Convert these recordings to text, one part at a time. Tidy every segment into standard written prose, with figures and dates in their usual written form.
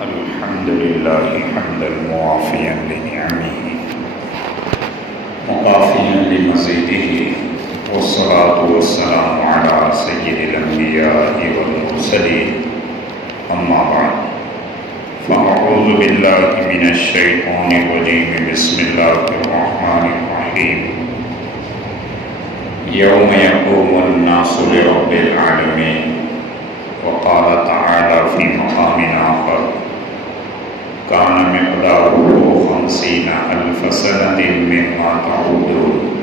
الحمد لله حمدا موافيا لنعمه مكافيا لمزيده، والصلاة والسلام على سيد الأنبياء والمرسلين. أما بعد، فأعوذ بالله من الشيطان الرجيم. بسم الله الرحمن الرحيم. يوم يقوم الناس لرب العالمين. وقال تعالى في مقام آخر: كان مقداره 50,000 سنة مما تعودون.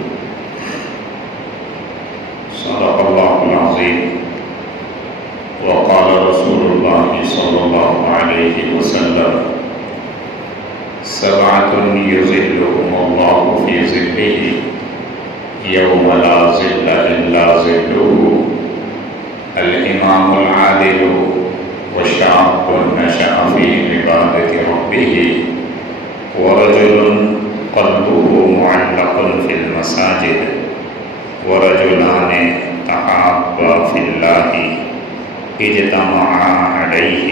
صدق الله العظيم. وقال رسول الله صلى الله عليه وسلم: 7 يظلهم الله في ظله يوم لا ظل إلا ظله: الإمام العادل، وشاب نشأ في عبادة ربه، ورجل قلبه معلق في المساجد، ورجلان تحابا في الله اجتمعا عليه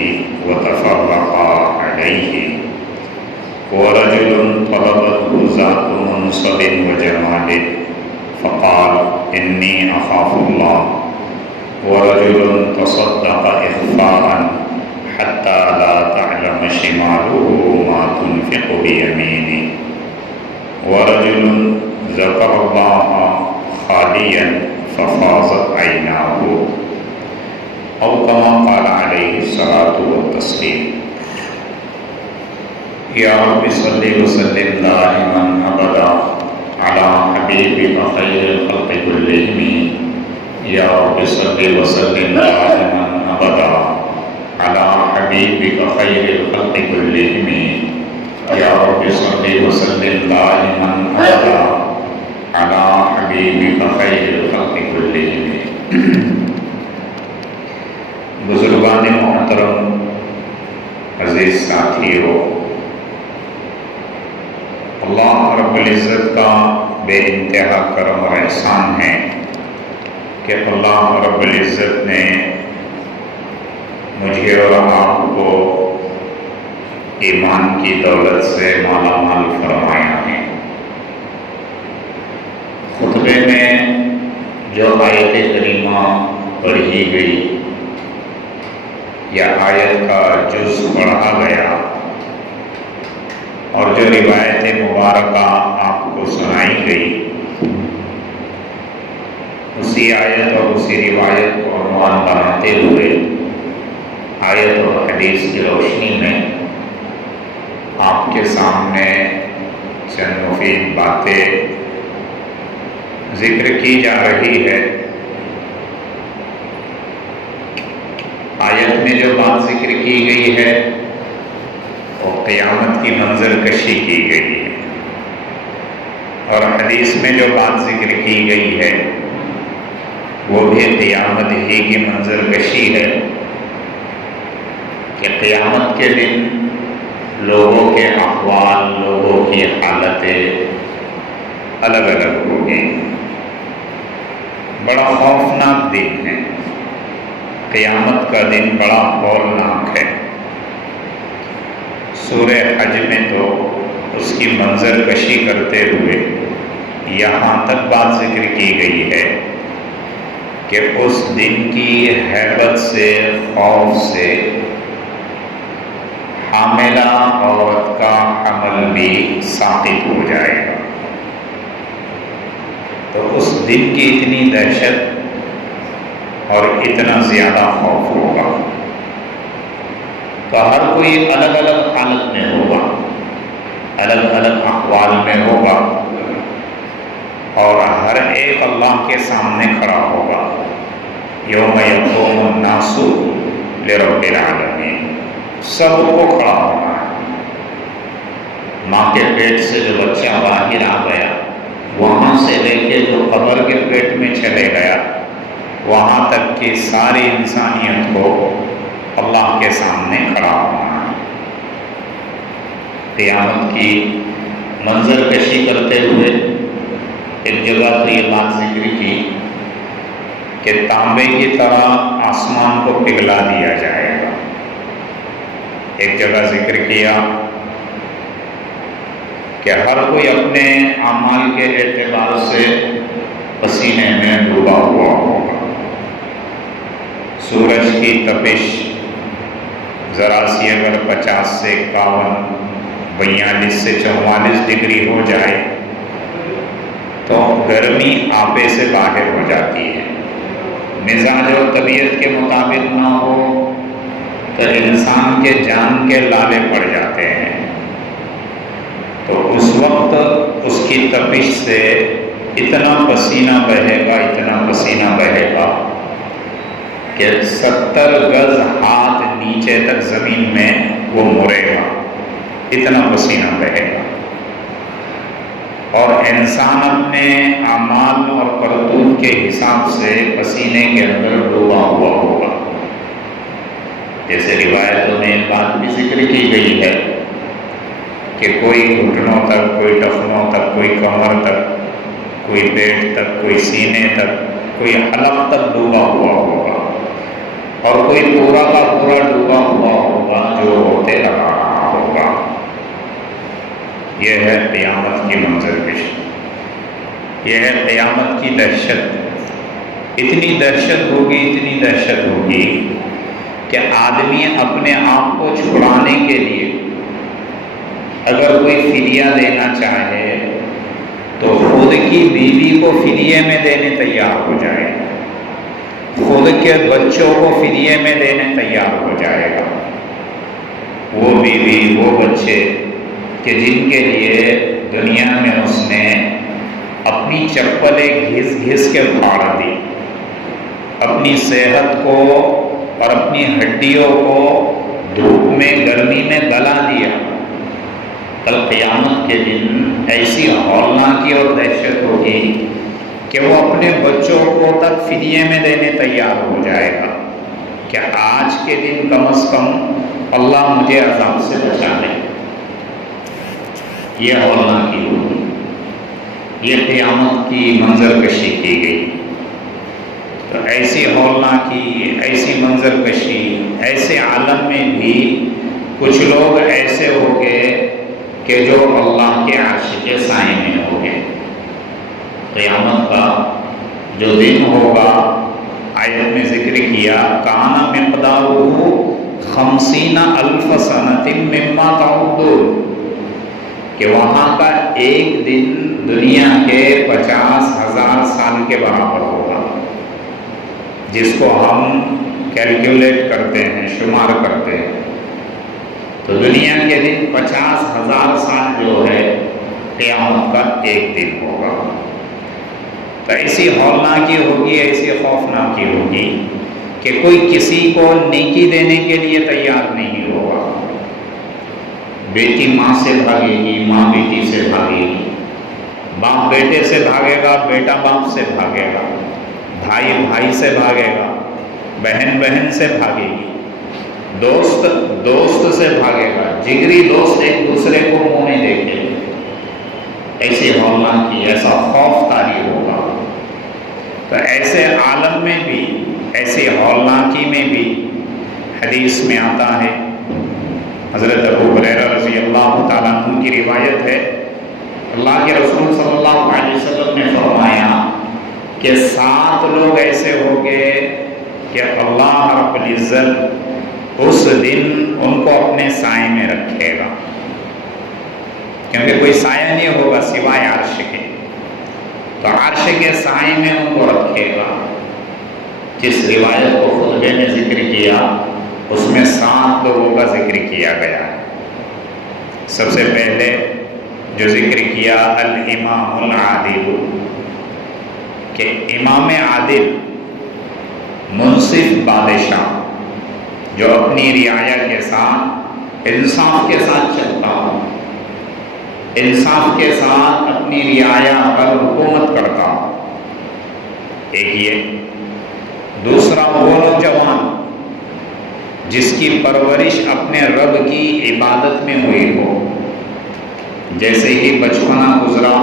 وتفرقا عليه، ورجل طلبته ذات منصب وجمال فقال: إني أخاف الله، ورجل تصدق إخفاء حتى لا تعلم شماله ما تنفق بيمينه، ورجل ذكر الله خاليا ففاضت عيناه، أو كما قال عليه الصلاة والتسليم. يا رب صل وسلم دائما أبدا على حبيبك خير الخلق كلهم. يا رب صل وسلم دائما أبدا على حبيبك خير الخلق كلهم. يا رب صل وسلم دائما أبدا على حبيبك خير الخلق كلهم. بزرگان محترم، عزیز ساتھیو، اللہ رب العزت کا بے انتہا کرم اور احسان ہے کہ اللہ رب العزت نے مجھے اور آپ کو ایمان کی دولت سے مالا مال فرمایا ہے۔ خطبے میں جو آیت کریمہ پڑھی گئی یا آیت کا جز پڑھا گیا اور جو روایت مبارکہ آپ کو سنائی گئی، اسی آیت اور اسی روایت کو عنوان بناتے ہوئے آیت اور حدیث کی روشنی میں آپ کے سامنے چند مفید باتیں ذکر کی جا رہی ہے۔ آیت میں جو بات ذکر کی گئی ہے وہ قیامت کی منظر کشی کی گئی ہے، اور حدیث میں جو بات ذکر کی گئی ہے وہ بھی قیامت ہی کی منظر کشی ہے کہ قیامت کے دن لوگوں کے احوال، لوگوں کی حالتیں الگ الگ ہوگی۔ بڑا خوفناک دن ہے، قیامت کا دن بڑا ہولناک ہے۔ سورہ حج میں تو اس کی منظر کشی کرتے ہوئے یہاں تک بات ذکر کی گئی ہے کہ اس دن کی ہیبت سے، خوف سے حاملہ عورت کا حمل بھی ساقط ہو جائے گا۔ تو اس دن کی اتنی دہشت اور اتنا زیادہ خوف ہوگا، تو ہر کوئی الگ الگ حالت میں ہوگا، الگ الگ احوال میں ہوگا، اور ہر ایک اللہ کے سامنے کھڑا ہوگا۔ یوم یقوم الناس لرب العالمین، سب کو کھڑا ہونا ہے۔ ماں کے پیٹ سے جو بچہ باہر آ گیا، وہاں سے لے کے جو قبر کے پیٹ میں چلے گیا، وہاں تک کی ساری انسانیت کو اللہ کے سامنے کھڑا ہونا ہے۔ قیامت کی منظر کشی کرتے ہوئے ایک جگہ تو یہ بات ذکر کی کہ تانبے کی طرح آسمان کو پگھلا دیا جائے گا، ایک جگہ ذکر کیا کہ ہر کوئی اپنے اعمال کے اعتبار سے پسینے میں ڈوبا ہوا ہوگا. سورج کی تپش ذرا سی اگر 50 سے 51 42 سے 44 ڈگری ہو جائے تو گرمی آپے سے باہر ہو جاتی ہے. مزاج و طبیعت کے مطابق نہ ہو تو انسان کے جان کے لالے پڑ جاتے ہیں. تو اس وقت اس کی تپش سے اتنا پسینہ بہے گا، اتنا پسینہ بہے گا کہ 70 گز ہاتھ نیچے تک زمین میں وہ مرے گا، اتنا پسینہ بہے گا. اور انسان اپنے اعمال اور کرتوت کے حساب سے پسینے کے اندر ڈوبا ہوا ہوگا. جیسے روایتوں میں ایک بات بھی ذکر کی گئی ہے کہ کوئی گھٹنوں تک، کوئی ٹخنوں تک، کوئی کمر تک، کوئی پیٹ تک، کوئی سینے تک، کوئی حلق تک ڈوبا ہوا ہوگا، اور کوئی پورا کا پورا ڈوبا ہوا ہوگا جو ہوتے رہا ہوگا. یہ ہے قیامت کی منظر کشی، یہ ہے قیامت کی دہشت. اتنی دہشت ہوگی، اتنی دہشت ہوگی کہ آدمی اپنے آپ کو چھڑانے کے لیے اگر کوئی فدیہ دینا چاہے تو خود کی بیوی کو فدیے میں دینے تیار ہو جائے گا، خود کے بچوں کو فدیے میں دینے تیار ہو جائے گا. وہ بیوی، وہ بچے کہ جن کے لیے دنیا میں اس نے اپنی چپلیں گھس گھس کے پھاڑ دی، اپنی صحت کو اور اپنی ہڈیوں کو دھوپ میں، گرمی میں گلا دیا. کل قیامت کے دن ایسی ہولناکی اور دہشت ہوگی کہ وہ اپنے بچوں کو تک فدیے میں دینے تیار ہو جائے گا کہ آج کے دن کم از کم اللہ مجھے عذاب سے بچا لے. یہ ہولناکی ہوگی، یہ قیامت کی منظر کشی کی گئی. تو ایسی ہولناکی، ایسی منظر کشی، ایسے عالم میں بھی کچھ لوگ ایسے ہوں گے کہ جو اللہ کے عرش کے سائے میں ہوں گے. قیامت کا جو دن ہوگا آیت میں ذکر کیا کان مقدارہ 50,000 سنۃ مما تعدون، کہ وہاں کا ایک دن دنیا کے 50,000 سال کے برابر ہوگا، جس کو ہم کیلکولیٹ کرتے ہیں، شمار کرتے ہیں. تو دنیا کے دن 50,000 سال جو ہے قیامت کا ایک دن ہوگا. تو ایسی ہولناکی ہوگی، ایسی خوفناکی ہوگی کہ کوئی کسی کو نیکی دینے کے لیے تیار نہیں ہوگا. بیٹی ماں سے بھاگے گی، ماں بیٹی سے بھاگے گی، باپ بیٹے سے بھاگے گا، بیٹا باپ سے بھاگے گا، بھائی بھائی سے بھاگے گا، بہن بہن سے بھاگے گی، دوست دوست سے بھاگے گا، جگری دوست ایک دوسرے کو منہ نہیں دیکھے. ایسی ہولناکی، ایسا خوف طاری ہوگا. تو ایسے عالم میں بھی، ایسی ہولناکی میں بھی حدیث میں آتا ہے، حضرت ابو ہریرہ رضی اللہ تعالیٰ عنہ کی روایت ہے، اللہ کے رسول صلی اللہ علیہ وسلم نے فرمایا کہ 7 لوگ ایسے ہوں گے کہ اللہ رب العزت اس دن ان کو اپنے سائے میں رکھے گا، کیونکہ کوئی سایہ نہیں ہوگا سوائے عرش کے. تو عرش کے سائے میں ان کو رکھے گا. جس روایت کو خطبے میں ذکر کیا اس میں 7 لوگوں کا ذکر کیا گیا ہے. سب سے پہلے جو ذکر کیا الامام العادل، کہ امام عادل، منصف بادشاہ جو اپنی رعایا کے ساتھ انصاف کے ساتھ چلتا ہو، انصاف کے ساتھ اپنی رعایا پر حکومت کرتا ہو. ایک یہ. دوسرا وہ نوجوان جس کی پرورش اپنے رب کی عبادت میں ہوئی ہو، جیسے ہی بچپنا گزرا،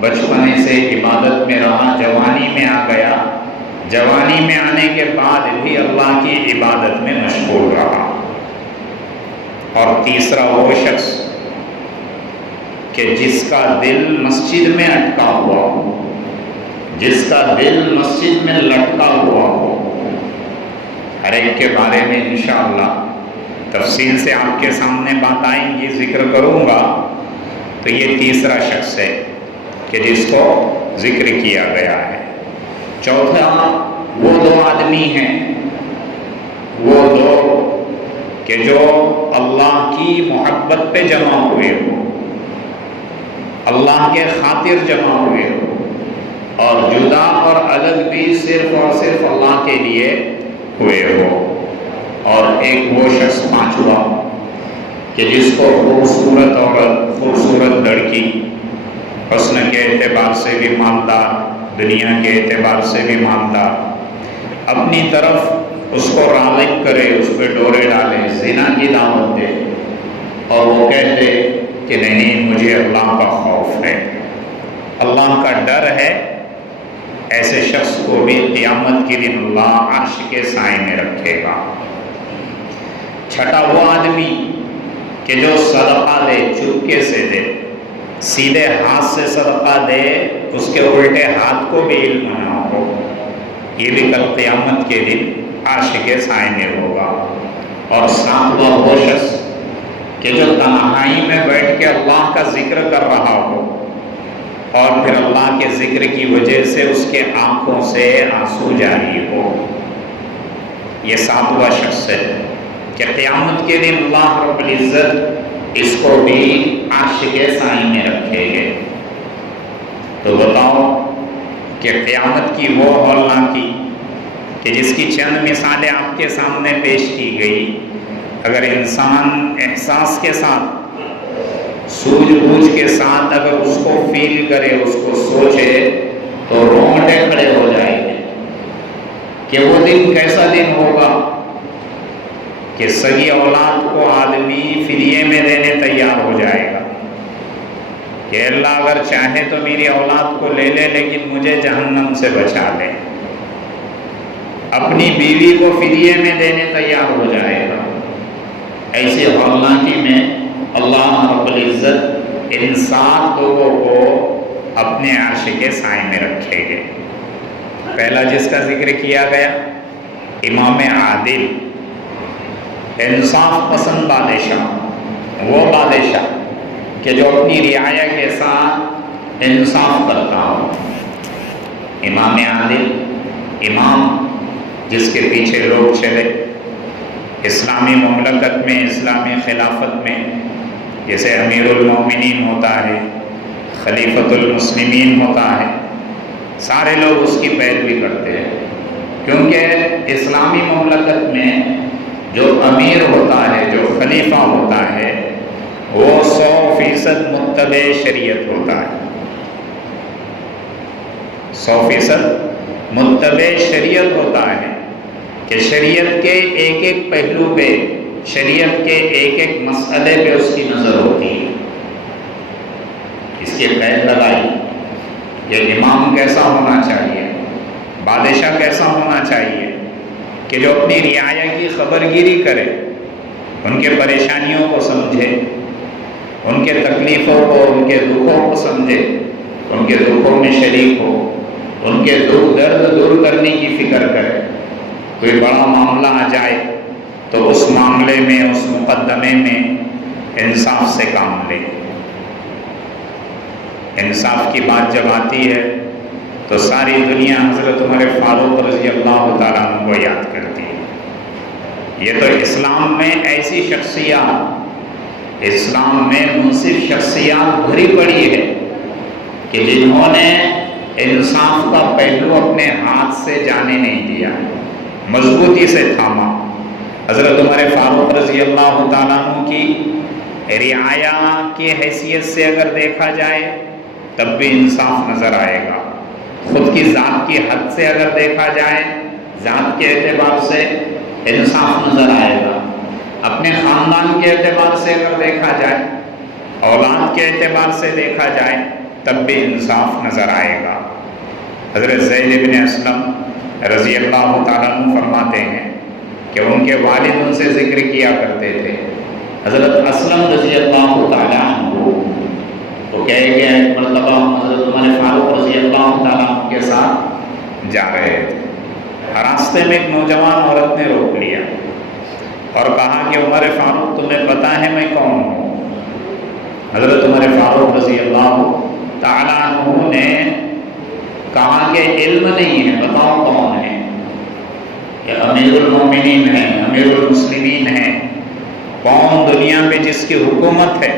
بچپنے سے عبادت میں رہا، جوانی میں آ گیا، جوانی میں آنے کے بعد بھی اللہ کی عبادت میں مشغول رہا. اور تیسرا وہ شخص کہ جس کا دل مسجد میں اٹکا ہوا ہو، جس کا دل مسجد میں لٹکا ہوا ہو۔ ہر ایک کے بارے میں انشاءاللہ تفصیل سے آپ کے سامنے بات آئیں گی، ذکر کروں گا۔ تو یہ تیسرا شخص ہے کہ جس کو ذکر کیا گیا ہے۔ چوتھا وہ دو آدمی ہیں، وہ دو کہ جو اللہ کی محبت پہ جمع ہوئے ہو، اللہ کے خاطر جمع ہوئے ہو، اور جدا اور الگ بھی صرف اور صرف اللہ کے لیے ہوئے ہو۔ اور ایک وہ شخص پانچواں کہ جس کو خوبصورت عورت، خوبصورت لڑکی، حسن کے اعتبار سے بھی مالدار، دنیا کے اعتبار سے بھی مالدار، اپنی طرف اس کو راغب کرے، اس پہ ڈورے ڈالے، زنا کی دعوت دے، اور وہ کہتے کہ نہیں مجھے اللہ کا خوف ہے، اللہ کا ڈر ہے، ایسے شخص کو بھی قیامت کے دن اللہ عرش کے سائے میں رکھے گا۔ چھٹا وہ آدمی کہ جو صدقہ دے، چپکے سے دے، سیدھے ہاتھ سے صدقہ دے، اس کے الٹے ہاتھ کو بھی علم نہ ہو، یہ بھی کل قیامت کے دن عرش کے سائے میں ہوگا۔ اور ساتواں وہ شخص کہ جو تنہائی میں بیٹھ کے اللہ کا ذکر کر رہا ہو، اور پھر اللہ کے ذکر کی وجہ سے اس کے آنکھوں سے آنسو جاری ہو، یہ ساتواں شخص ہے کہ قیامت کے دن اللہ رب العزت اس کو بھی عرش کے سائے میں رکھیں گے۔ تو بتاؤ کہ قیامت کی وہ ہولناکی کہ جس کی چند مثالیں آپ کے سامنے پیش کی گئی، اگر انسان احساس کے ساتھ، سوجھ بوجھ کے ساتھ اگر اس کو فیل کرے، اس کو سوچے، تو رونگٹے کھڑے ہو جائیں گے کہ وہ دن کیسا دن ہوگا کہ سگی اولاد کو آدمی فدیے میں دینے تیار ہو جائے گا کہ اللہ اگر چاہے تو میری اولاد کو لے لے، لیکن مجھے جہنم سے بچا لے۔ اپنی بیوی کو فدیے میں دینے تیار ہو جائے گا۔ ایسی ہولناکی میں اللہ رب العزت ان 7 لوگوں کو اپنے عرش کے سائے میں رکھیں گے۔ پہلا جس کا ذکر کیا گیا، امام عادل، انصاف پسند بادشاہ، وہ بادشاہ کہ جو اپنی رعایا کے ساتھ انصاف کرتا ہو۔ امام عادل، امام جس کے پیچھے لوگ چلے، اسلامی مملکت میں، اسلامی خلافت میں جیسے امیر المومنین ہوتا ہے، خلیفۃ المسلمین ہوتا ہے، سارے لوگ اس کی پیروی کرتے ہیں، کیونکہ اسلامی مملکت میں جو امیر ہوتا ہے، جو خلیفہ ہوتا ہے، وہ 100% متبع شریعت ہوتا ہے، 100% متبع شریعت ہوتا ہے کہ شریعت کے ایک ایک پہلو پہ، شریعت کے ایک ایک مسئلے پہ اس کی نظر ہوتی ہے، اس کی قید لگائی کہ امام کیسا ہونا چاہیے، بادشاہ کیسا ہونا چاہیے کہ جو اپنی رعایا کی خبرگیری کرے، ان کے پریشانیوں کو سمجھے، ان کے تکلیفوں کو، ان کے دکھوں کو سمجھے، ان کے دکھوں میں شریک ہو، ان کے دکھ درد دور کرنے کی فکر کرے۔ کوئی بڑا معاملہ آ جائے تو اس معاملے میں، اس مقدمے میں انصاف سے کام لے۔ انصاف کی بات جب آتی ہے تو ساری دنیا حضرت عمر فاروق رضی اللہ تعالیٰ عنہ کو یاد کرتی ہے۔ یہ تو اسلام میں ایسی شخصیات، اسلام میں منصف شخصیات بھری پڑی ہے کہ جنہوں نے انصاف کا پہلو اپنے ہاتھ سے جانے نہیں دیا، مضبوطی سے تھاما۔ حضرت عمر فاروق رضی اللہ تعالیٰ عنہ کی رعایا کی حیثیت سے اگر دیکھا جائے تب بھی انصاف نظر آئے گا، خود کی ذات کی حد سے اگر دیکھا جائے، ذات کے اعتبار سے انصاف نظر آئے گا، اپنے خاندان کے اعتبار سے اگر دیکھا جائے، اولاد کے اعتبار سے دیکھا جائے تب بھی انصاف نظر آئے گا۔ حضرت زید بن اسلم رضی اللہ تعالیٰ عنہ فرماتے ہیں کہ ان کے والد ان سے ذکر کیا کرتے تھے، حضرت اسلم رضی اللہ تعالیٰ عنہ تو کہے کہ ایک مرتبہ حضرت عمر فاروق رضی اللہ تعالیٰ عنہ کے ساتھ جا رہے تھے، راستے میں ایک نوجوان عورت نے روک لیا اور کہا کہ عمر فاروق تمہیں پتہ ہے میں کون ہوں؟ حضرت عمر فاروق رضی اللہ تعالیٰ عنہ نے کہا کہ علم نہیں ہے، بتاؤ کون ہے؟ یہ امیر المومنین ہیں، امیر المسلمین ہیں، کون دنیا پہ جس کی حکومت ہے،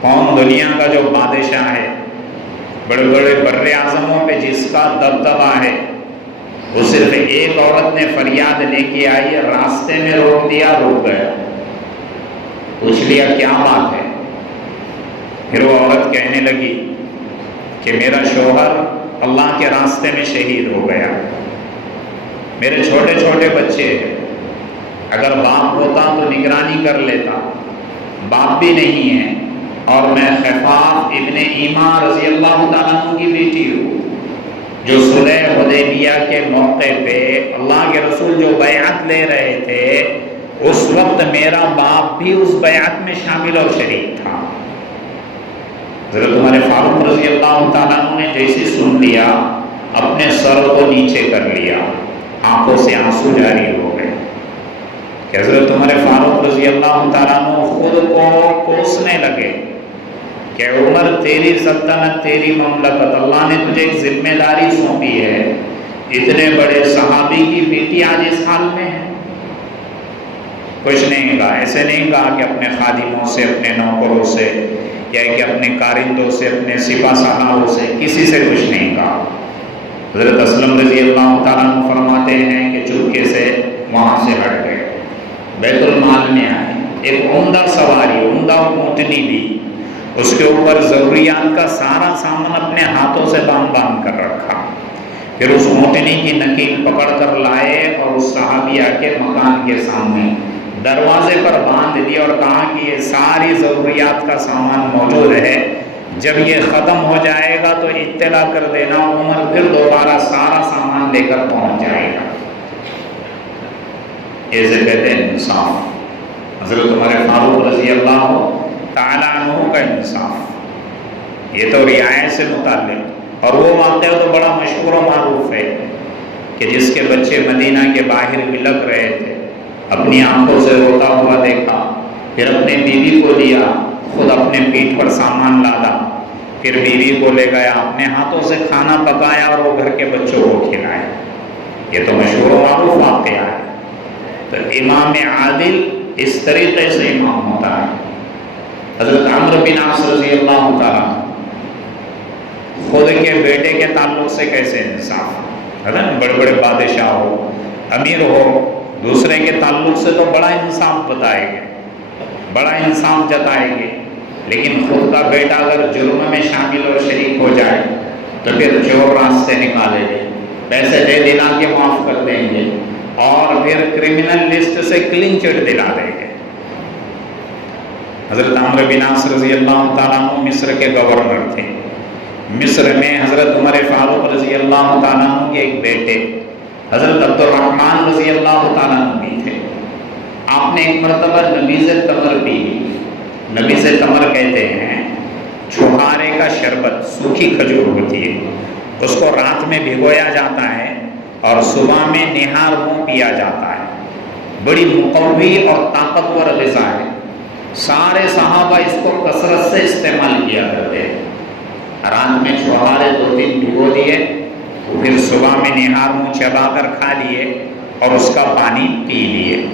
کون دنیا کا جو بادشاہ ہے، بڑے بڑے بر اعظموں پہ جس کا دبدبہ ہے، وہ صرف ایک عورت نے فریاد لے کے آئی، راستے میں روک دیا، رک گیا، پوچھ لیا کیا بات ہے؟ پھر وہ عورت کہنے لگی کہ میرا شوہر اللہ کے راستے میں شہید ہو گیا، میرے چھوٹے چھوٹے بچے ہیں، اگر باپ ہوتا تو نگرانی کر لیتا، باپ بھی نہیں ہے، اور میں خفاف ابن ایمان رضی اللہ تعالیٰ عنہ کی بیٹی ہوں، جو صلح حدیبیہ کے موقع پہ اللہ کے رسول جو بیعت لے رہے تھے اس وقت میرا باپ بھی اس بیعت میں شامل اور شریک تھا۔ حضرت عمر فاروق رضی اللہ تعالیٰ عنہ نے جیسے سن لیا اپنے سر کو نیچے کر لیا، آنکھوں سے آنسو جاری ہو گئے کہ حضرت عمر فاروق رضی اللہ تعالیٰ عنہ خود کو کوسنے لگے کہ عمر تیری سلطنت، تیری مملکت، اللہ نے تجھے ایک ذمہ داری سونپی ہے، اتنے بڑے صحابی کی بیٹی آج اس حال میں ہے۔ کچھ نہیں کہا، ایسے نہیں کہا کہ اپنے خادموں سے، اپنے نوکروں سے، یا کہ اپنے کارندوں سے، اپنے سپاہ سالاروں سے، کسی سے کچھ نہیں کہا۔ حضرت اسلم رضی اللہ تعالیٰ عنہ فرماتے ہیں کہ چپکے سے وہاں سے ہٹ گئے، بیت المال میں آئے، ایک عمدہ سواری، عمدہ اونٹنی بھی، اس کے اوپر ضروریات کا سارا سامان اپنے ہاتھوں سے باندھ کر رکھا، پھر اس اونٹنی کی نکیل پکڑ کر لائے اور اس صحابیہ کے مکان کے سامنے دروازے پر باندھ دیا اور کہا کہ یہ ساری ضروریات کا سامان موجود ہے، جب یہ ختم ہو جائے گا تو اطلاع کر دینا، عمر پھر دوبارہ سارا سامان لے کر پہنچ جائے گا۔ ایسے کہتے ہیں انصاف، حضرت عمر فاروق رضی اللہ تعالیٰ عنہ کا انصاف، یہ تو رعایت سے متعلق۔ اور وہ واقعہ تو بڑا مشہور و معروف ہے کہ جس کے بچے مدینہ کے باہر بلک رہے تھے، اپنی آنکھوں سے روتا ہوا دیکھا، پھر اپنے بیوی کو لیا، خود اپنے پیٹھ پر سامان لادا، پھر بیوی کو لے گیا، اپنے ہاتھوں سے کھانا پکایا اور وہ گھر کے بچوں کو کھلایا۔ یہ تو مشہور و معروف واقعہ ہے۔ تو امام عادل اس طریقے سے امام ہوتا ہے۔ حضرت عمرو بن عاص رضی اللہ تعالیٰ خود کے بیٹے کے تعلق سے کیسے انصاف، ہے نا، بڑے بڑے بادشاہ ہو، امیر ہو، دوسرے کے تعلق سے تو بڑا انصاف بتائیں گے، بڑا انصاف جتائیں گے، لیکن خود کا بیٹا اگر جرم میں شامل اور شریک ہو جائے تو پھر چور راستے نکالے گے، پیسے دے دلا کے معاف کر دیں گے اور پھر کرمنل لسٹ سے کلین چٹ دلا دیں گے۔ حضرت عمرو بن عاص رضی اللہ تعالیٰ عنہ مصر کے گورنر تھے۔ مصر میں حضرت عمر فاروق رضی اللہ تعالیٰ عنہ کے ایک بیٹے حضرت عبد الرحمن رضی اللہ تعالیٰ عنہ بھی تھے۔ آپ نے ایک مرتبہ نبیذ تمر پی لی۔ نبیذ تمر کہتے ہیں چھوہارے کا شربت، سوکھی کھجور ہوتی ہے، اس کو رات میں بھگویا جاتا ہے اور صبح میں نہار منہ پیا جاتا ہے، بڑی مقوی اور طاقتور غذا ہے۔ سارے صحابہ اس کو کثرت سے استعمال کیا کرتے ہیں۔ رات میں چھوہارے 2-3 بھگو دیے، پھر صبح میں نہار منہ چبا کر کھا لیے اور اس کا پانی پی لیے۔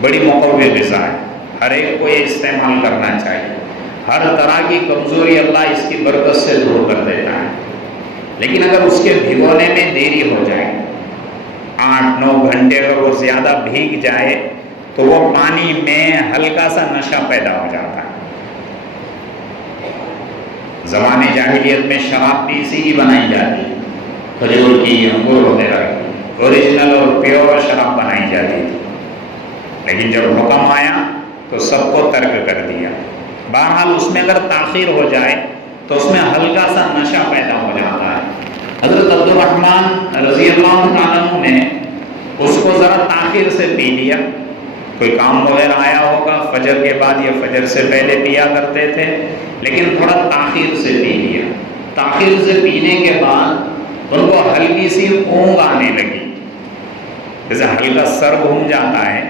بڑی مقوی غذا ہے، ہر ایک کو یہ استعمال کرنا چاہیے۔ ہر طرح کی کمزوری اللہ اس کی برکت سے دور کر دیتا ہے، لیکن اگر اس کے بھگونے میں دیری ہو جائے، 8-9 گھنٹے اگر وہ زیادہ بھیگ جائے تو وہ پانی میں ہلکا سا نشہ پیدا ہو جاتا ہے۔ زمانے جاہلیت میں شراب بھی اسی کی بنائی جاتی ہے، کھجور کی، انگور وغیرہ کی، اوریجنل اور پیور شراب بنائی جاتی تھی، لیکن جب حکم آیا تو سب کو ترک کر دیا۔ بہرحال اس میں اگر تاخیر ہو جائے تو اس میں ہلکا سا نشہ پیدا ہو جاتا ہے۔ حضرت عبد الرحمن رضی اللہ تعالیٰ عنہ نے اس کو ذرا تاخیر سے پی لیا، کوئی کام وغیرہ آیا ہوگا فجر کے بعد یا فجر سے پہلے پیا کرتے تھے، لیکن تھوڑا تاخیر سے پی لیا۔ تاخیر سے پینے کے بعد ان کو ہلکی سی اونگ آنے لگی، جیسے ہلکا سر گھوم جاتا ہے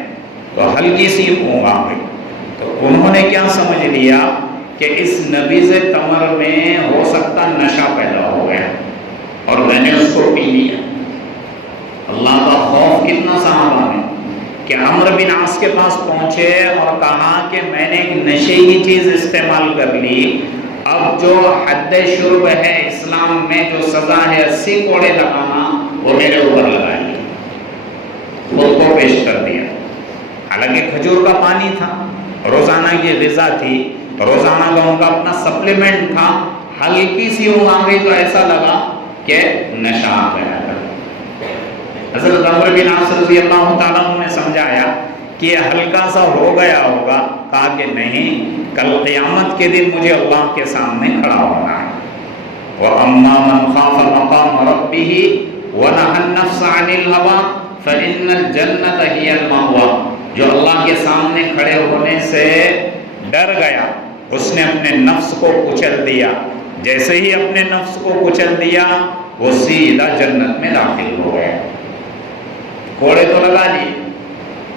تو ہلکی سی اونگ آ گئی، تو انہوں نے کیا سمجھ لیا کہ اس نبیذ تمر میں ہو سکتا نشہ پیدا ہو گیا، اور میں نے اس کو پی لیا۔ اللہ کا خوف کتنا صحابہ میں کہ عمرو بن عاص کے پاس پہنچے اور کہا کہ میں نے ایک نشے کی چیز استعمال کر لی، اب جو حد شرب ہے اسلام میں، جو سزا ہے 80 کوڑے لگانا، وہ میرے اوپر لگا لیا، خود کو پیش کر دیا۔ حالانکہ کھجور کا پانی تھا، روزانہ کی غذا تھی، روزانہ کا ان کا اپنا سپلیمنٹ تھا، ہلکی سی اونگ آ گئی تو ایسا لگا کہ نشہ آ گیا۔ حضرت عمرو بن عاص رضی اللہ تعالیٰ عنہ نے سمجھایا کہ یہ ہلکا سا ہو گیا ہوگا، کہا کہ نہیں، کل قیامت کے دن مجھے اللہ کے سامنے کھڑا ہونا ہے۔ وَأَمَّا مَنْ خَافَ مَقَامَ رَبِّهِ وَنَهَى النَّفْسَ عَنِ الْهَوَىٰ فَإِنَّ الْجَنَّةَ هِيَ الْمَأْوَىٰ، جو اللہ کے سامنے کھڑے ہونے سے ڈر گیا، اس نے اپنے نفس کو کچل دیا، جیسے ہی اپنے نفس کو کچل دیا وہ سیدھا جنت میں داخل ہو گیا۔ کوڑے تو لگا لیے۔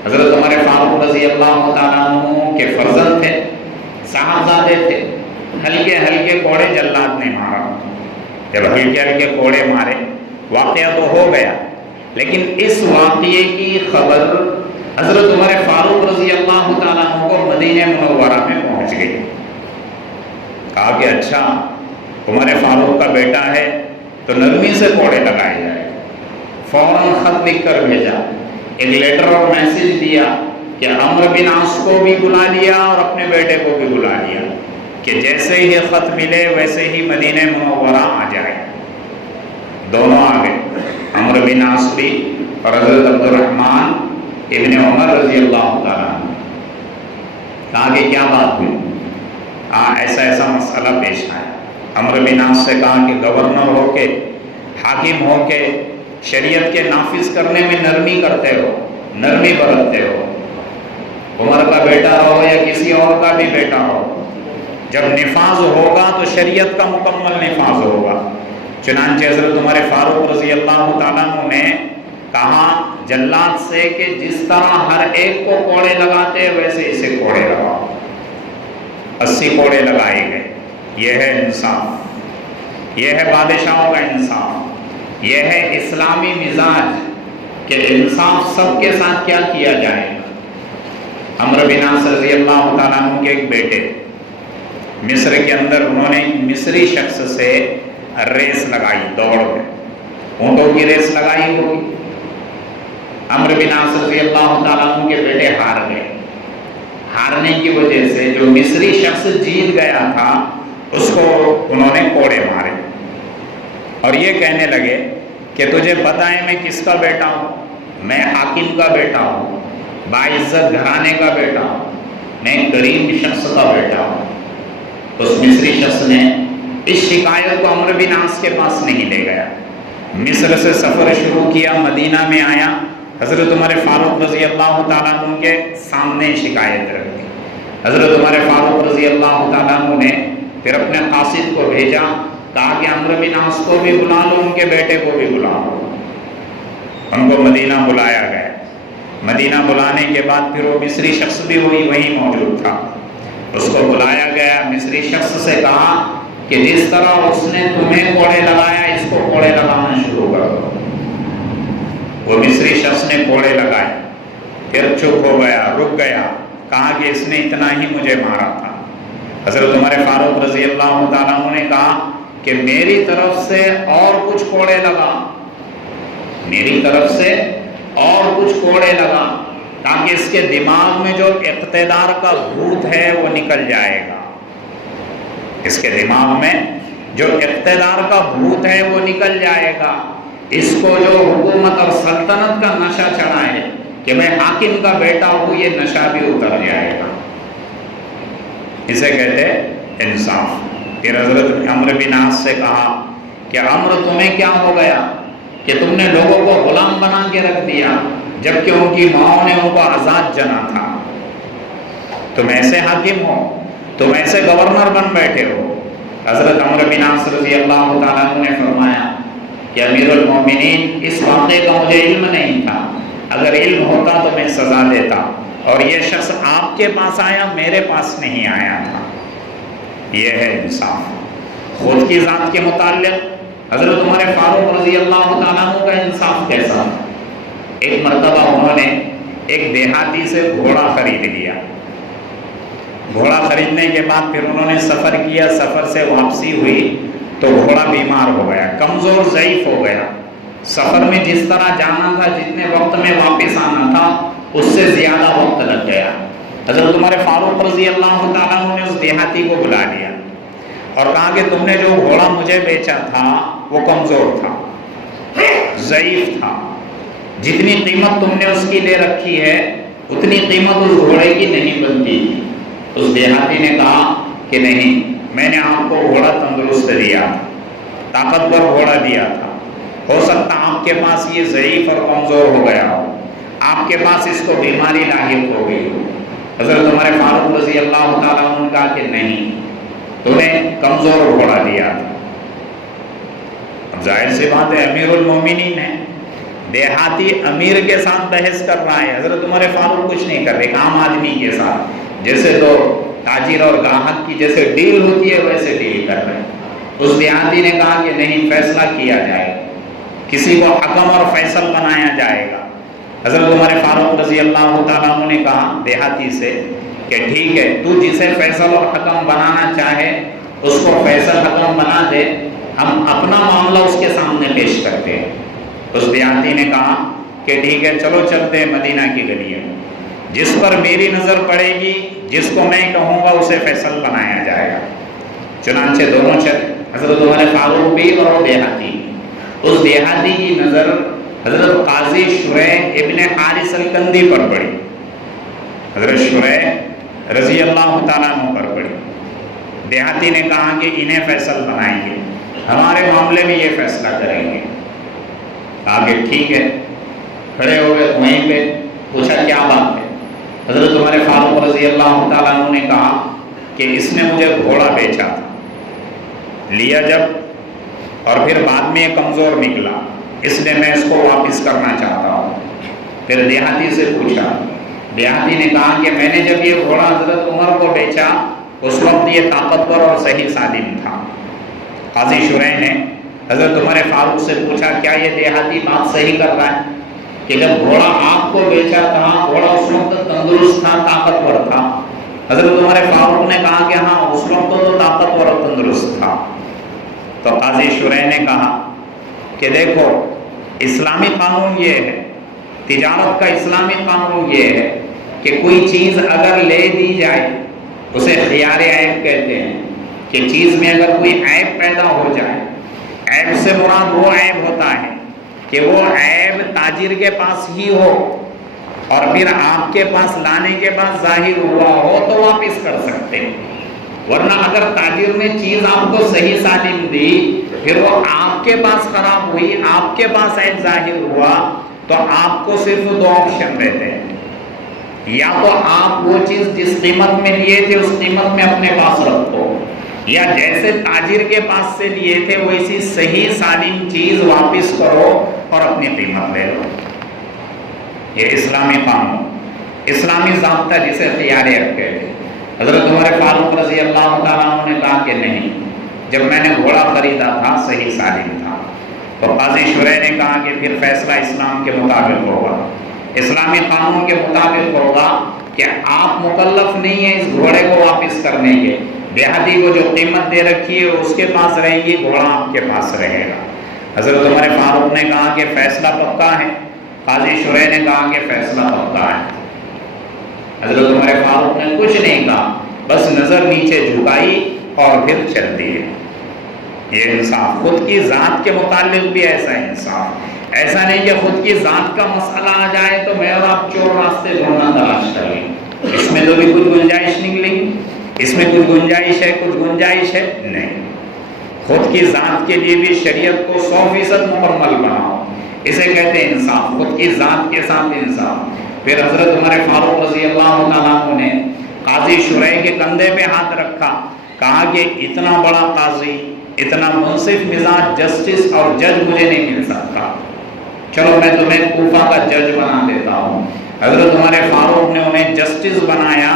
حضرت عمر فاروق رضی اللہ تعالیٰ عنہ کے فرزند تھے، صاحبزادے تھے، ہلکے ہلکے کوڑے جلاد نے مارا۔ جب ہلکے ہلکے کوڑے مارے واقعہ تو ہو گیا، لیکن اس واقعے کی خبر حضرت عمر فاروق رضی اللہ تعالیٰ عنہ کو مدینہ منورہ میں پہنچ گئی۔ کہا کہ اچھا عمر فاروق کا بیٹا ہے تو نرمی سے کوڑے لگائے جائے۔ فوراً خط لکھ کر بھیجا، ایک لیٹر اور میسیج دیا کہ عمرو بن عاص کو بھی بلا لیا اور اپنے بیٹے کو بھی بلا لیا کہ جیسے ہی خط ملے ویسے ہی مدینہ منورہ آ جائے۔ دونوں آ گئے، عمرو بن عاص بھی اور حضرت عبد الرحمن ابن عمر رضی اللہ تعالیٰ عنہ۔ کہا کہ کیا بات ہوئی؟ ایسا ایسا مسئلہ پیش آیا۔ عمرو بن عاص سے کہا کہ گورنر ہو کے، حاکم ہو کے شریعت کے نافذ کرنے میں نرمی کرتے ہو، نرمی برتتے ہو، عمر کا بیٹا ہو یا کسی اور کا بھی بیٹا ہو، جب نفاذ ہوگا تو شریعت کا مکمل نفاذ ہوگا۔ چنانچہ حضرت عمر فاروق رضی اللہ تعالیٰ عنہ نے کہا جلاد سے کہ جس طرح ہر ایک کو کوڑے لگاتے ویسے اسے کوڑے لگاؤ۔ 80 کوڑے لگائے گئے۔ یہ ہے انصاف، یہ ہے بادشاہوں کا انصاف، یہ ہے اسلامی مزاج کہ انصاف سب کے ساتھ کیا کیا جائے گا۔ عمرو بن عاص رضی اللہ تعالیٰ عنہ کے ایک بیٹے مصر کے اندر، انہوں نے مصری شخص سے ریس لگائی، دوڑ میں اونٹوں کی ریس لگائی ہوگی۔ عمرو بن عاص رضی اللہ تعالیٰ عنہ کے بیٹے ہار گئے۔ ہارنے کی وجہ سے جو مصری شخص جیت گیا تھا اس کو انہوں نے کوڑے مارے اور یہ کہنے لگے کہ تجھے پتہ ہے میں کس کا بیٹا ہوں؟ میں حاکم کا بیٹا ہوں، باعزت گھرانے کا بیٹا ہوں، میں کریم شخص کا بیٹا ہوں۔ اس مصری شخص نے اس شکایت کو عمرو بن عاص کے پاس نہیں لے گیا، مصر سے سفر شروع کیا، مدینہ میں آیا، حضرت عمر فاروق رضی اللہ تعالیٰ عنہ کے سامنے شکایت رکھی۔ حضرت عمر فاروق رضی اللہ تعالیٰ عنہ نے پھر اپنے قاصد کو بھیجا، کہا کہ عمرو بن عاص کو بھی بلا لو، ان کے بیٹے کو بھی بلا لو۔ ان کو مدینہ بلایا گیا۔ مدینہ بلانے کے بعد پھر وہ مصری شخص بھی وہیں موجود تھا، اس کو بلایا گیا۔ مصری شخص سے کہا کہ جس طرح اس نے تمہیں کوڑے لگایا اس کو کوڑے لگانا شروع کر دو۔ وہ مصری شخص نے کوڑے لگائے، پھر چپ ہو گیا، رک گیا، کہا کہ اس نے اتنا ہی مجھے مارا تھا۔ حضرت عمر فاروق رضی اللہ تعالیٰ عنہ نے کہا کہ میری طرف سے اور کچھ کوڑے لگا، میری طرف سے اور کچھ کوڑے لگا، تاکہ اس کے دماغ میں جو اقتدار کا بھوت ہے وہ نکل جائے گا۔ اس کے دماغ میں جو اقتدار کا بھوت ہے وہ نکل جائے گا۔ اس کو جو حکومت اور سلطنت کا نشہ چڑھا ہے کہ میں حاکم کا بیٹا ہوں، یہ نشہ بھی اتر جائے گا۔ اسے کہتے انصاف۔ پھر حضرت عمرو بن عاص سے کہا کہ عمرو تمہیں کیا ہو گیا کہ تم نے لوگوں کو غلام بنا کے رکھ دیا؟ جبکہ ان کی ماں نے ان کو آزاد جنا تھا. تم ایسے حاکم ہو, تم ایسے گورنر بن بیٹھے ہو. حضرت عمرو بن عاص رضی اللہ تعالیٰ عنہ نے فرمایا کہ امیر المومنین اس واقعے کا مجھے علم نہیں تھا, اگر علم ہوتا تو میں سزا دیتا, اور یہ شخص آپ کے پاس آیا, میرے پاس نہیں آیا تھا. یہ ہے انصاف. خود کی ذات کے متعلق حضرت عمر فاروق رضی اللہ تعالیٰ عنہ کا انصاف کیسا؟ ایک مرتبہ انہوں نے ایک دیہاتی سے گھوڑا خرید لیا. گھوڑا خریدنے کے بعد پھر انہوں نے سفر کیا, سفر سے واپسی ہوئی تو گھوڑا بیمار ہو گیا, کمزور ضعیف ہو گیا. سفر میں جس طرح جانا تھا, جتنے وقت میں واپس آنا تھا, اس سے زیادہ وقت لگ گیا. حضرت عمر فاروق رضی اللہ تعالیٰ عنہ نے اس دیہاتی کو بلا لیا اور کہا کہ تم نے جو گھوڑا مجھے بیچا تھا وہ کمزور تھا, ضعیف تھا, جتنی قیمت تم نے اس کی لے رکھی ہے اتنی قیمت اس گھوڑے کی نہیں بنتی تھی. اس دیہاتی نے کہا کہ نہیں, میں نے آپ کو گھوڑا تندرست دیا تھا, طاقتور گھوڑا دیا تھا, ہو سکتا آپ کے پاس یہ ضعیف اور کمزور ہو گیا ہو, آپ کے پاس اس کو بیماری لاحق ہو گئی ہو. حضرت عمر فاروق رضی اللہ تعالیٰ عنہ نے کہا کہ نہیں, تمہیں کمزور گھوڑا دیا تھا. اب ظاہر سی بات ہے, امیر المومنین ہے, دیہاتی امیر کے ساتھ بحث کر رہا ہے. حضرت عمر فاروق کچھ نہیں کر رہے, ایک عام آدمی کے ساتھ, جیسے تو تاجر اور گاہک کی جیسے ڈیل ہوتی ہے ویسے ڈیل کر رہے ہیں. اس دیہاتی نے کہا کہ نہیں, فیصلہ کیا جائے, کسی کو حکم اور فیصل بنایا جائے گا. حضرت عمر فاروق رضی اللہ تعالیٰ عنہ نے کہا دیہاتی سے کہ ٹھیک ہے, تو جسے فیصل اور حکم بنانا چاہے اس کو فیصل حکم بنا دے, ہم اپنا معاملہ اس کے سامنے پیش کرتے ہیں. اس دیہاتی نے کہا کہ ٹھیک ہے, چلو چلتے ہیں مدینہ کی گلیوں, جس پر میری نظر پڑے گی, جس کو میں کہوں گا اسے فیصل بنایا جائے گا. چنانچہ دونوں چلے, حضرت عمر فاروق بھی اور وہ دیہاتی. اس دیہاتی کی نظر حضرت قاضی شریح ابن حارث الکندی پر پڑی. حضرت شریح رضی اللہ تعالیٰ عنہ پر پڑی. دیہاتی نے کہا کہ انہیں فیصل بنائیں گے, ہمارے معاملے میں یہ فیصلہ کریں گے. کہا کہ ٹھیک ہے. کھڑے ہو گئے وہیں پہ, پوچھا کیا بات ہے؟ حضرت عمر فاروق رضی اللہ تعالیٰ عنہ نے کہا کہ اس نے مجھے گھوڑا بیچا تھا, لیا جب اور پھر بعد میں یہ کمزور نکلا, اس لیے میں اس کو واپس کرنا چاہتا ہوں. پھر دیہاتی سے پوچھا, دیہاتی نے کہا کہ میں نے جب یہ گھوڑا حضرت عمر کو بیچا اس وقت یہ طاقتور اور صحیح سالم تھا. قاضی شریح نے حضرت عمر فاروق سے پوچھا کیا یہ دیہاتی بات صحیح کر رہا ہے کہ جب گھوڑا آپ کو بیچا تھا گھوڑا اس وقت تندرست تھا, طاقتور تھا؟ حضرت عمر فاروق نے کہا کہ ہاں, اس وقت تو طاقتور اور تندرست تھا. تو قاضی شریح نے کہا کہ دیکھو, اسلامی قانون یہ ہے, تجارت کا اسلامی قانون یہ ہے کہ کوئی چیز اگر لے دی جائے اسے خیار عیب کہتے ہیں, کہ چیز میں اگر کوئی عیب پیدا ہو جائے, عیب سے مراد وہ عیب ہوتا ہے کہ وہ عیب تاجر کے پاس ہی ہو اور پھر آپ کے پاس لانے کے بعد ظاہر ہوا ہو تو واپس کر سکتے ہیں. ورنہ اگر تاجر نے چیز آپ کو صحیح سالم دی پھر وہ آپ کے پاس خراب ہوئی, آپ کے پاس عیب ظاہر ہوا, تو آپ کو صرف دو آپشن رہتے ہیں, یا تو آپ وہ چیز جس قیمت میں لیے تھے اس قیمت میں اپنے پاس رکھو, یا جیسے تاجر کے پاس سے لیے تھے ویسی صحیح سالم چیز واپس کرو اور اپنی قیمت لے لو. یہ اسلامی قانون, اسلامی ضابطہ جسے خیار عیب کہتے ہیں. حضرت عمر فاروق رضی اللہ تعالیٰ عنہ نے کہا کہ نہیں, جب میں نے گھوڑا خریدا تھا صحیح سالم تھا. تو قاضی شریح نے کہا کہ پھر فیصلہ اسلام کے مطابق ہوگا, اسلامی قانون کے مطابق ہوگا کہ آپ مکلف نہیں ہیں اس گھوڑے کو واپس کرنے کے. دیہاتی کو جو قیمت دے رکھی ہے اس کے پاس رہے گی, گھوڑا آپ کے پاس رہے گا. حضرت عمر فاروق نے کہا کہ فیصلہ پکا ہے. قاضی شریح نے کہا کہ فیصلہ پکا ہے. حضرت عمر فاروق نے کچھ نہیں کہا, بس نظر نیچے جھکائی اور پھر چل دیے. یہ انصاف. خود کی ذات کے متعلق بھی ایسا انصاف, ایسا نہیں کہ خود کی ذات کا مسئلہ آ جائے تو میں اور آپ چور راستے ڈھونڈنا تلاش کر لیں, اس میں تو بھی کچھ گنجائش نکلے گی, اس میں کچھ گنجائش ہے, کچھ گنجائش ہے نہیں. خود کی ذات کے لیے بھی شریعت کو 100% مکمل بناؤ. اسے کہتے ہیں انصاف، خود کی ذات کے ساتھ انصاف۔ پھر حضرت عمر فاروق رضی اللہ تعالیٰ عنہ نے قاضی شریح کے کندھے پہ ہاتھ رکھا، کہا کہ اتنا بڑا قاضی، اتنا منصف مزاج جسٹس اور جج مجھے نہیں مل سکتا، چلو میں تمہیں کوفہ کا جج بنا دیتا ہوں۔ حضرت عمر فاروق نے انہیں جسٹس بنایا،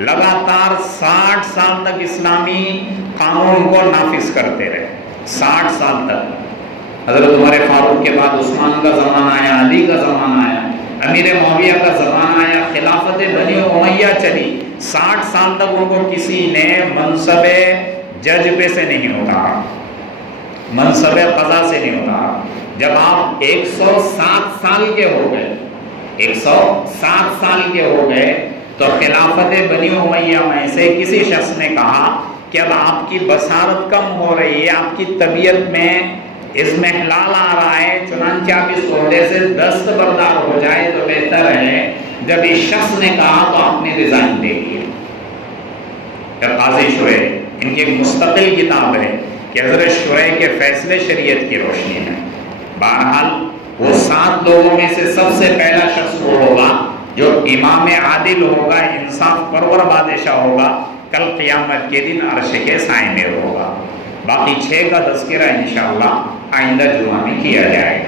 لگاتار 60 سال تک اسلامی قانون کو نافذ کرتے رہے، 60 سال تک۔ حضرت عمر فاروق کے بعد عثمان کا زمانہ آیا، علی کا زمانہ آیا، امیر معاویہ کا زمانہ آیا، خلافت بنی امیہ چلی، 60 سال تک ان کو کسی نے منصب جج پہ سے نہیں اتارا، منصب قضا سے نہیں اتارا۔ جب آپ 107 سال کے ہو گئے، 107 سال کے ہو گئے، تو خلافت بنی امیہ میں سے کسی شخص نے کہا کہ اب آپ کی بصارت کم ہو رہی ہے، آپ کی طبیعت میں اضمحلال آ رہا ہے، چنانچہ آپ اس عہدے سے دستبردار ہو جائے تو بہتر ہے۔ جب اس شخص نے کہا تو آپ نے ریزائن دے دیا۔ جب قاضی شریح، ان کی ایک مستقل کتاب ہے کہ حضرت شریح کے فیصلے شریعت کی روشنی میں، بہرحال وہ 7 لوگوں میں سے سب سے پہلا شخص وہ ہوگا جو امام عادل ہوگا، انصاف پرور بادشاہ ہوگا، کل قیامت کے دن عرش کے سائے میں ہوگا۔ باقی 6 کا تذکرہ انشاءاللہ آئندہ جمعہ میں کیا جائے گا۔